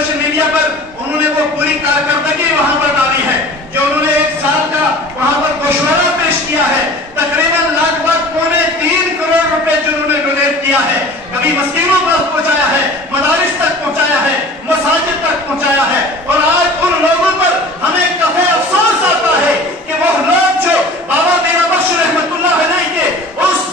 Social media पर उन्होंने वो पूरी कारकर्दगी वहां पर डाली है, जो उन्होंने 1 साल का वहां पर गोशवारा पेश किया है, तकरीबन लगभग 3.25 करोड़ रुपए जो उन्होंने डोनेट किया है, कभी मस्जिदों पर पहुंचाया है, मदारिस तक पहुंचाया है, मसाजिद तक पहुंचाया है। और आज उन लोगों पर हमें काफी अफसोस आता है कि वो लोग जो बाबा मीरा बख्श रहमतुल्लाह अलैह के उस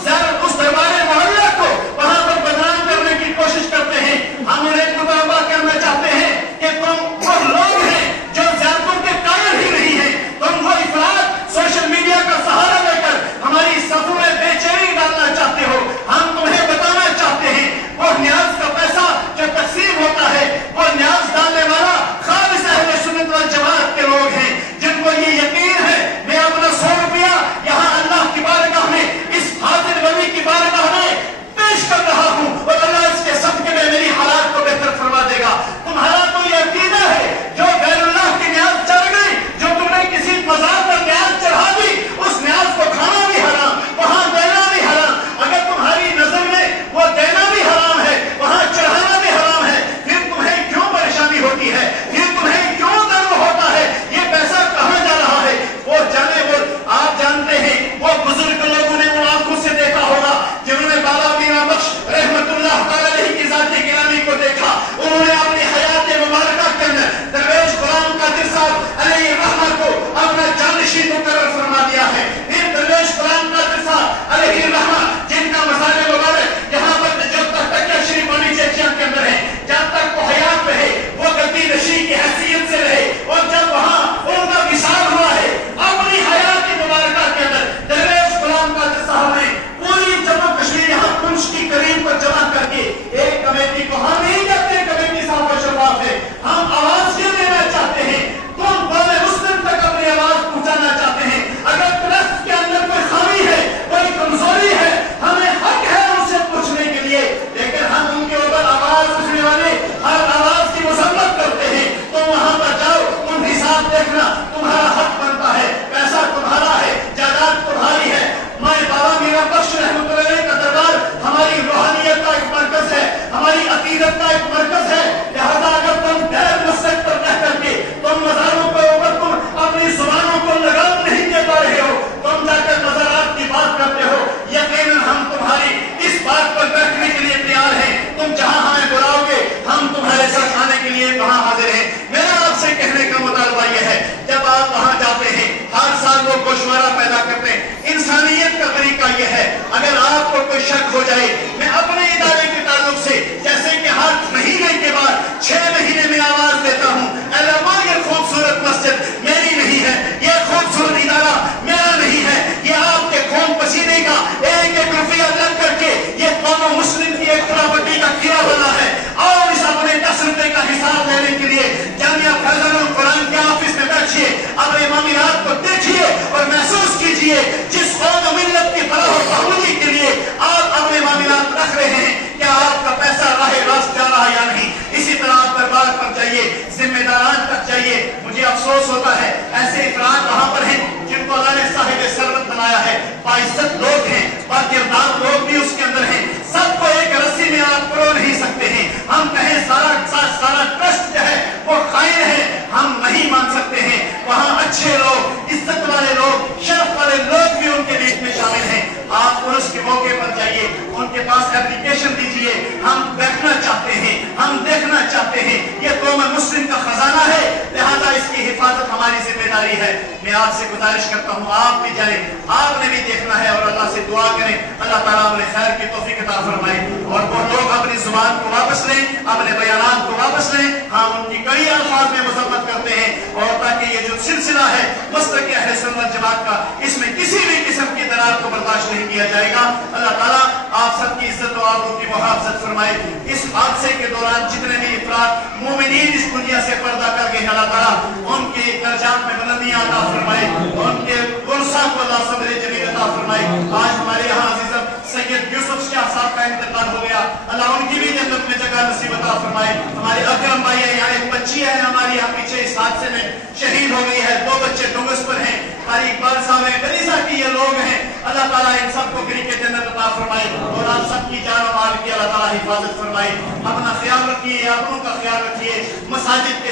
दरबार मोहल्ला को वहां पर बदनाम करने की कोशिश करते हैं, हम उन्हें मुतालबा करना चाहते हैं कि तुम वो लोग हैं जो ज़ियारतों के कायल ही नहीं है, तुम वो इफराद सोशल मीडिया का सहारा लेकर हमारी सफों में बेचैनी डालना चाहते हो। हम तुम्हें बताना चाहते हैं वो न्याज का पैसा जो तकसीम होता है, वो न्याज डालने वाला खालिस अहले सुन्नत वल जमात के लोग हैं, जिनको ये यकीन है मैं अपना 100 रुपया यहाँ अल्लाह की बारगाह में, इस हाजिर वली की बारगाह में पेश कर रहा हूँ और अल्लाह इसके सदके में मेरी हालात को बेहतर फरमा देगा। तुम्हारा तो ये अकीदा है जो गैरुल्लाह की न्याज चढ़ गई, जो तुमने किसी मज़ार पर न्याज चढ़ा दी, उस न्याज को खाना भी हराम, वहां देना भी हराम। अगर तुम्हारी नजर में वो देना भी हराम है, वहां चढ़ाना भी हराम है, फिर तुम्हें क्यों परेशानी होती है, फिर तुम्हें क्यों दर्द होता है, ये पैसा कहां जा रहा है? वो जाने वो आप जानते हैं, वो बुजुर्ग लोगों ने वो आंखों से देखा होगा जिन्होंने बाबा मीरा बख्श रहमतुल्लाह तआला अलैहि की ज़ात-ए गिरामी को देखा। उन्होंने अपनी हयात मुबारका के अंदर दरवेश गुलाम कादिर साहब अलैहि रहमत को अपना जानशीन मुकर्रर फरमा दिया है। फिर दरवेश गुलाम कादिर साहब अलैहि रहमत जिनका मज़ार मुबारक यहाँ पर जब तक तकिया शरीफ वाली चेचिया के अंदर है, जब तक वो हयात रहे, वो गद्दी नशी की हैसियत से रहे, और जब वहाँ उनका विशाल हुआ है अपनी हयात मुबारका के अंदर दरवेश गुलाम कादिर साहब ने पूरी जम्मू कश्मीर यहाँ पुंछ की करीब पर जमा करके एक कमेटी को, हम नहीं कहते कमेटी साहब को शफाफ है, हम आवाज ये देना चाहते हैं, तुम कौमे मुस्लिम तक अपनी आवाज पहुंचाना चाहते हैं। अगर ट्रस्ट के अंदर कोई खामी है, कोई कमजोरी है, हमें हक है उनसे पूछने के लिए, लेकिन हम उनके ऊपर आवाज उठने वाले हर आवाज की मजम्मत करते हैं। तो वहां पर जाओ, तुम हिसाब देखना, तुम्हारा हक बनता है, पैसा तुम्हारा है, जायदाद तुम्हारी है। मैं बाबा मीरा बख्श रहमतुल्लाह अलैह का दरबार हमारी रूहानियत का एक मरकज है, हमारी अकीदत का एक मरकज है। लिहाजा अगर तुम गैर मसलक पर रह करके तुम मज़ारों के ऊपर तुम अपनी जुबानों को लगाम नहीं दे पा रहे हो, तुम जाकर मज़ारात की बात करते हो, यकीनन हम तुम्हारी इस बात पर बैठने के लिए तैयार हैं। तुम जहां हमें बुलाओगे हम तुम्हारे साथ आने के लिए वहां हाजिर हैं। मेरा आपसे कहने का मुतालबा यह है, जब आप वहां जाते हैं हर साल वो गोशवारा पैदा करते हैं। इंसानियत का तरीका यह है, अगर आपको कोई शक हो जाए, मैं अपने इदारे के ताल्लुक से जैसे कि हर महीने के बाद 6 महीने में आवाज देता हूँ, ये खूबसूरत मस्जिद मेरी नहीं है, ये खूबसूरत इदारा मेरा नहीं है, ये आपके खून पसीने का एक एक रुपया लग करके ये कौम मुस्लिम की एक प्रॉपर्टी का किया बना है। और इस अपने 10 रुपए का हिसाब लेने के लिए जामिया फैज़ुल कुरान के ऑफिस में बैठिए, अपने मामलात को देखिए और महसूस कीजिए जिस कौम मिल्लत की फलाह और बहबूदी के लिए आप अपने मामलात रख रहे हैं, क्या आपका पैसा राह रास्त जा रहा है या नहीं। इसी तरह आप दरबार पर जाइए, जिम्मेदारान तक जाइए। मुझे अफसोस होता है ऐसे इफराद वहां पर हैं जिनको अल्लाह ने साहिब सरवत बनाया है, बाइज्जत लोग हैं, बाकिरदार लोग भी उसके अंदर हैं, सबको एक रस्सी में आप परो नहीं सकते हैं। हम कहें सारा ट्रस्ट जो है वो खाइन है, हम नहीं मान सकते हैं। वहां अच्छे लोग, इज्जत वाले लोग, शर्फ वाले लोग भी उनके बीच में शामिल हैं। आप पुरुष के मौके पर जाइए, उनके पास एप्लीकेशन दीजिए, हम बैठना चाहते हैं, हम देखना चाहते हैं, ये कौम मुस्लिम का खजाना है, लिहाजा इसकी हिफाजत हमारी जिम्मेदारी है। मैं आपसे गुजारिश करता हूँ आप भी जाएं, आपने भी देखना है और अल्लाह से दुआ करें, अल्लाह ताला हमें खैर की तौफीक अता फरमाए और वो लोग अपनी जुबान को वापस लें, अपने बयानात को वापस लें। हम उनकी कई अल्फाज में मजम्मत करते हैं और ताकि ये जो सिलसिला है मसलक अहले सुन्नत जमात का, इसमें किसी भी किस्म की दरार को बर्दाश्त नहीं किया जाएगा। अल्लाह ताला आप सबकी इज्जत और आबरू की मुहाफ़ज़त फरमाए। इस हादसे के दौरान जितने भी अफराद मोमिनीन इस दुनिया से पर्दा कर गए, अल्लाह ताला उनके दर्जात में बुलंदियां अता फरमाए, उनके गुरसा को अल्लाह सब्र जमील अता फरमाए। आज हमारे यहाँ अज़ीज़ सैयद यूसुफ शाह साहब का इंतकाल हो गया, अल्लाह उनकी भी जन्नत में जगह नसीब अता फरमाए। हमारे अकरम भाई है, यहाँ एक बच्ची है हमारी यहाँ पीछे इस हादसे में शहीद हो गई है, 2 बच्चे डुंगस पर हैं, हमारी इकबाल साहब है, गलीसा की ये लोग हैं। अल्लाह ताला इन सबको गिरी के जन्नत अता फरमाए और आप सबकी जान और माल की अल्लाह ताला हिफाजत फरमाए। अपना ख्याल रखिए, अपनों का ख्याल रखिए। مساجد کے